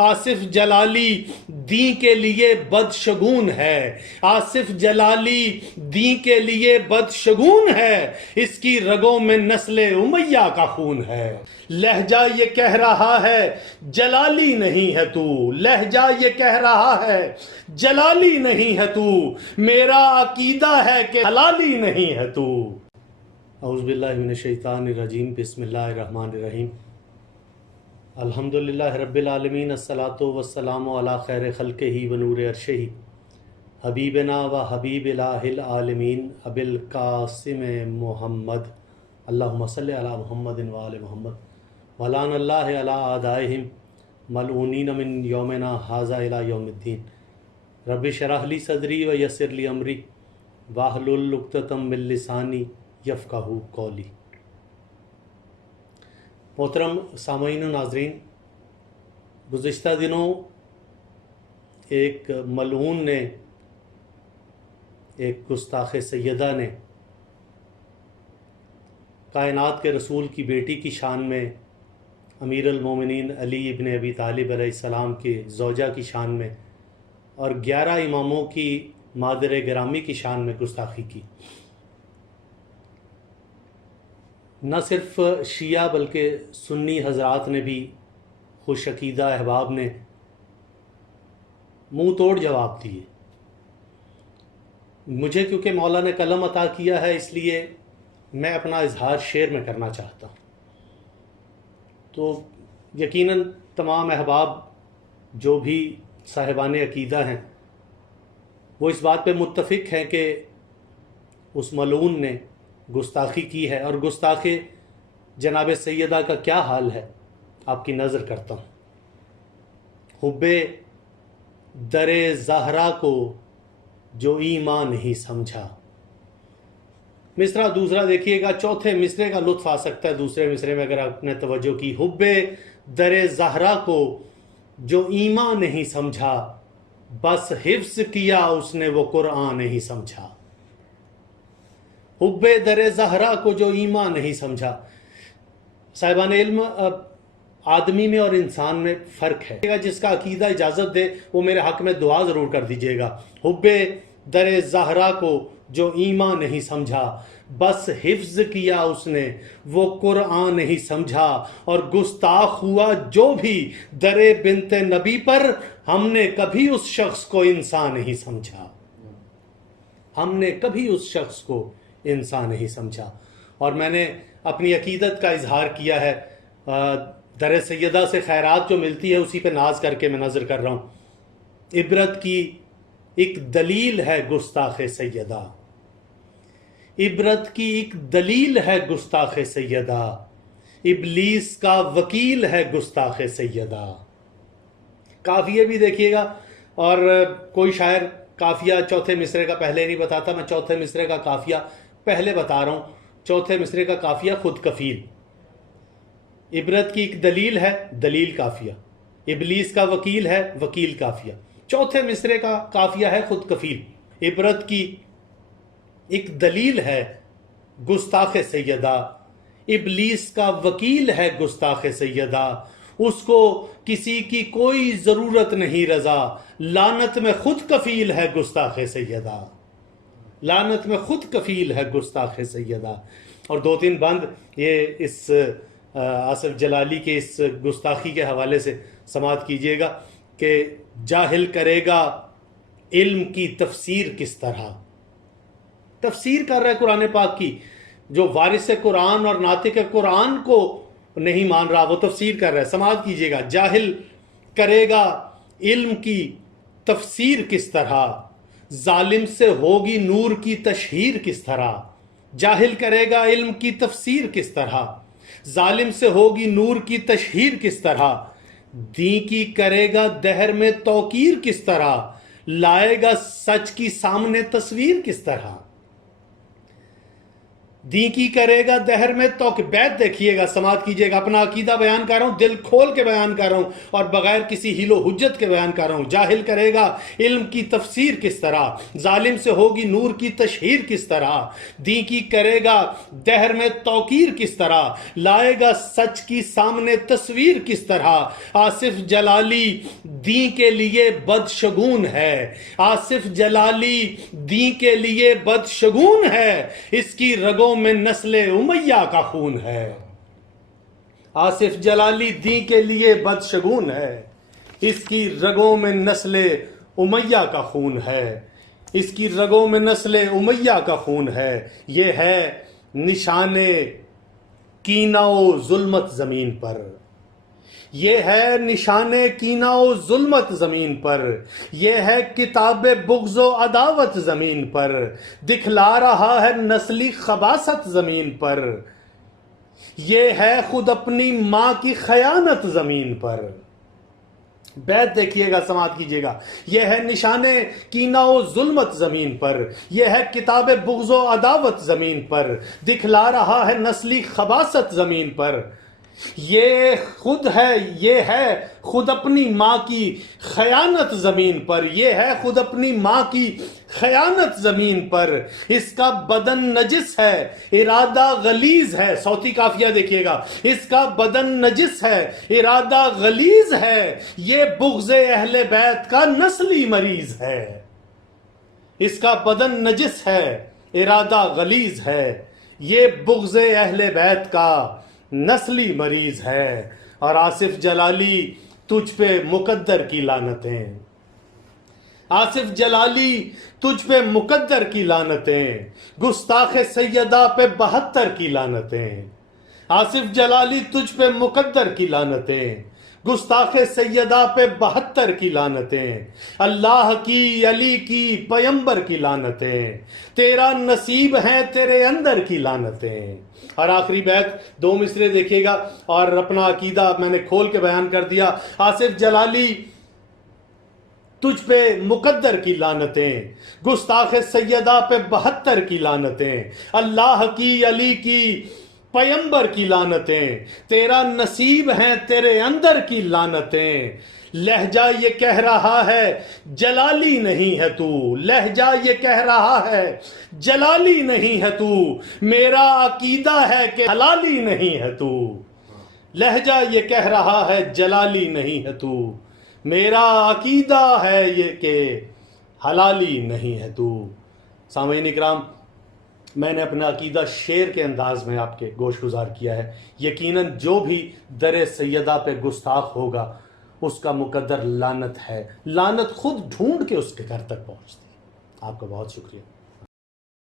آصف جلالی دین کے لیے بدشگون ہے، آصف جلالی دین کے لیے بدشگون ہے، اس کی رگوں میں نسل امیہ کا خون ہے۔ لہجہ یہ کہہ رہا ہے جلالی نہیں ہے تو، لہجہ یہ کہہ رہا ہے جلالی نہیں ہے تو، میرا عقیدہ ہے کہ حلالی نہیں ہے تو۔ اعوذ باللہ من الشیطان الرجیم، بسم اللہ الرحمن الرحیم۔ الحمدللہ رب العالمین، الصلاۃ والسلام علی خیر خلقہ و نور عرشہ، حبیبنا و حبیب الہ العالمین ابی القاسم محمد، اللہم صلی علی محمد و آل محمد، ولعن اللہ علی اعدائہم ملعونین من یومنا ھذا الی یوم الدین۔ رب اشرح لی صدری و یسر لی امری واحلل عقدۃ من لسانی یفقہوا قولی۔ محترم سامعین و ناظرین، گزشتہ دنوں ایک ملعون نے، ایک گستاخ سیدہ نے کائنات کے رسول کی بیٹی کی شان میں، امیر المومنین علی ابن ابی طالب علیہ السلام کی زوجہ کی شان میں، اور 11 اماموں کی مادر گرامی کی شان میں گستاخی کی۔ نہ صرف شیعہ بلکہ سنی حضرات نے بھی، خوش عقیدہ احباب نے منہ توڑ جواب دیے۔ مجھے کیونکہ مولا نے قلم عطا کیا ہے، اس لیے میں اپنا اظہار شعر میں کرنا چاہتا ہوں۔ تو یقیناً تمام احباب جو بھی صاحبان عقیدہ ہیں وہ اس بات پہ متفق ہیں کہ اس ملعون نے گستاخی کی ہے، اور گستاخ جناب سیدہ کا کیا حال ہے آپ کی نظر کرتا ہوں۔ حب در زہرا کو جو ایمان نہیں سمجھا۔ مصرع دوسرا دیکھیے گا، چوتھے مصرے کا لطف آ سکتا ہے دوسرے مصرے میں اگر آپ نے توجہ کی۔ حب در زہرا کو جو ایمان نہیں سمجھا، بس حفظ کیا اس نے وہ قرآن نہیں سمجھا۔ حب در زہرا کو جو ایمان نہیں سمجھا۔ صاحبان علم، آدمی میں اور انسان میں فرق ہے۔ جس کا عقیدہ اجازت دے وہ میرے حق میں دعا ضرور کر دیجیے گا۔ حب در زہرا کو جو ایمان نہیں سمجھا، بس حفظ کیا اس نے وہ قرآن نہیں سمجھا، اور گستاخ ہوا جو بھی در بنت نبی پر، ہم نے کبھی اس شخص کو انسان نہیں سمجھا، ہم نے کبھی اس شخص کو انسان نہیں سمجھا۔ اور میں نے اپنی عقیدت کا اظہار کیا ہے، در سیدہ سے خیرات جو ملتی ہے اسی پہ ناز کر کے میں نظر کر رہا ہوں۔ عبرت کی ایک دلیل ہے گستاخ سیدہ، عبرت کی ایک دلیل ہے گستاخ سیدہ، ابلیس کا وکیل ہے گستاخ سیدہ۔ قافیے بھی دیکھیے گا، اور کوئی شاعر قافیہ چوتھے مصرے کا پہلے نہیں بتاتا، میں چوتھے مصرے کا قافیہ پہلے بتا رہا ہوں۔ چوتھے مصرے کا قافیہ خود کفیل۔ عبرت کی ایک دلیل ہے، دلیل قافیہ۔ ابلیس کا وکیل ہے، وکیل قافیہ۔ چوتھے مصرے کا قافیہ ہے خود کفیل۔ عبرت کی ایک دلیل ہے گستاخ سیدہ، ابلیس کا وکیل ہے گستاخ سیدہ، اس کو کسی کی کوئی ضرورت نہیں رضا، لعنت میں خود کفیل ہے گستاخ سیدہ، لعنت میں خود کفیل ہے گستاخ سیدہ۔ اور 2-3 بند یہ اس آصف جلالی کے اس گستاخی کے حوالے سے سماعت کیجیے گا کہ جاہل کرے گا علم کی تفسیر کس طرح۔ تفسیر کر رہا ہے قرآن پاک کی، جو وارث قرآن اور ناطق قرآن کو نہیں مان رہا وہ تفسیر کر رہا ہے۔ سماعت کیجیے گا، جاہل کرے گا علم کی تفسیر کس طرح، ظالم سے ہوگی نور کی تشہیر کس طرح۔ جاہل کرے گا علم کی تفسیر کس طرح، ظالم سے ہوگی نور کی تشہیر کس طرح، دین کی کرے گا دہر میں توقیر کس طرح، لائے گا سچ کی سامنے تصویر کس طرح۔ دین کی کرے گا دہر میں تو بیت دیکھیے گا، سماعت کیجیے گا، اپنا عقیدہ بیان کر رہا ہوں، دل کھول کے بیان کر رہا ہوں اور بغیر کسی حیل و حجت کے بیان کر رہا ہوں۔ جاہل کرے گا علم کی تفسیر کس طرح، ظالم سے ہوگی نور کی تشہیر کس طرح، دین کی کرے گا دہر میں توقیر کس طرح، لائے گا سچ کی سامنے تصویر کس طرح۔ آصف جلالی دین کے لیے بدشگون ہے، آصف جلالی دین کے لیے بدشگون ہے، اس کی رگوں میں نسل امیہ کا خون ہے۔ آصف جلالی دین کے لیے بدشگون ہے، اس کی رگوں میں نسل امیہ کا خون ہے، اس کی رگوں میں نسل امیہ کا خون ہے۔ یہ ہے نشان کینہ و ظلمت زمین پر، یہ ہے نشان کینہ و ظلمت زمین پر، یہ ہے کتاب بغض و عداوت زمین پر، دکھلا رہا ہے نسلی خباثت زمین پر، یہ ہے خود اپنی ماں کی خیانت زمین پر۔ بیت دیکھیے گا، سماعت کیجیے گا، یہ ہے نشان کینہ و ظلمت زمین پر، یہ ہے کتاب بغض و عداوت زمین پر، دکھلا رہا ہے نسلی خباثت زمین پر، یہ ہے خود اپنی ماں کی خیانت زمین پر، یہ ہے خود اپنی ماں کی خیانت زمین پر، اس کا بدن نجس ہے ارادہ غلیظ ہے، صوتی قافیہ دیکھیے گا، اس کا بدن نجس ہے ارادہ غلیظ ہے، یہ بغض اہل بیت کا نسلی مریض ہے، اس کا بدن نجس ہے ارادہ غلیظ ہے، یہ بغض اہل بیت کا نسلی مریض ہے۔ اور آصف جلالی تجھ پہ مقدر کی لعنتیں، آصف جلالی تجھ پہ مقدر کی لعنتیں، گستاخ سیدہ پہ 72 کی لعنتیں، آصف جلالی تجھ پہ مقدر کی لعنتیں، گستاخ سیدہ پہ 72 کی لعنتیں، اللہ کی علی کی پیمبر کی لعنتیں، تیرا نصیب ہیں تیرے اندر کی لعنتیں۔ اور آخری بیت 2 مصرے دیکھیے گا، اور اپنا عقیدہ میں نے کھول کے بیان کر دیا۔ آصف جلالی تجھ پہ مقدر کی لعنتیں، گستاخ سیدہ پہ 72 کی لعنتیں، اللہ کی علی کی پیمبر کی لعنتیں، تیرا نصیب ہیں تیرے اندر کی لعنتیں، لہجہ یہ کہہ رہا ہے جلالی نہیں ہے تو، لہجہ یہ کہہ رہا ہے جلالی نہیں ہے تو، میرا عقیدہ ہے کہ حلالی نہیں ہے تو، لہجہ یہ کہہ رہا ہے جلالی نہیں ہے تو، میرا عقیدہ ہے یہ کہ حلالی نہیں ہے تو۔ سامعین اکرام، میں نے اپنا عقیدہ شعر کے انداز میں آپ کے گوش گزار کیا ہے۔ یقیناً جو بھی در سیدہ پہ گستاخ ہوگا اس کا مقدر لعنت ہے، لعنت خود ڈھونڈ کے اس کے گھر تک پہنچتی ہے۔ آپ کا بہت شکریہ۔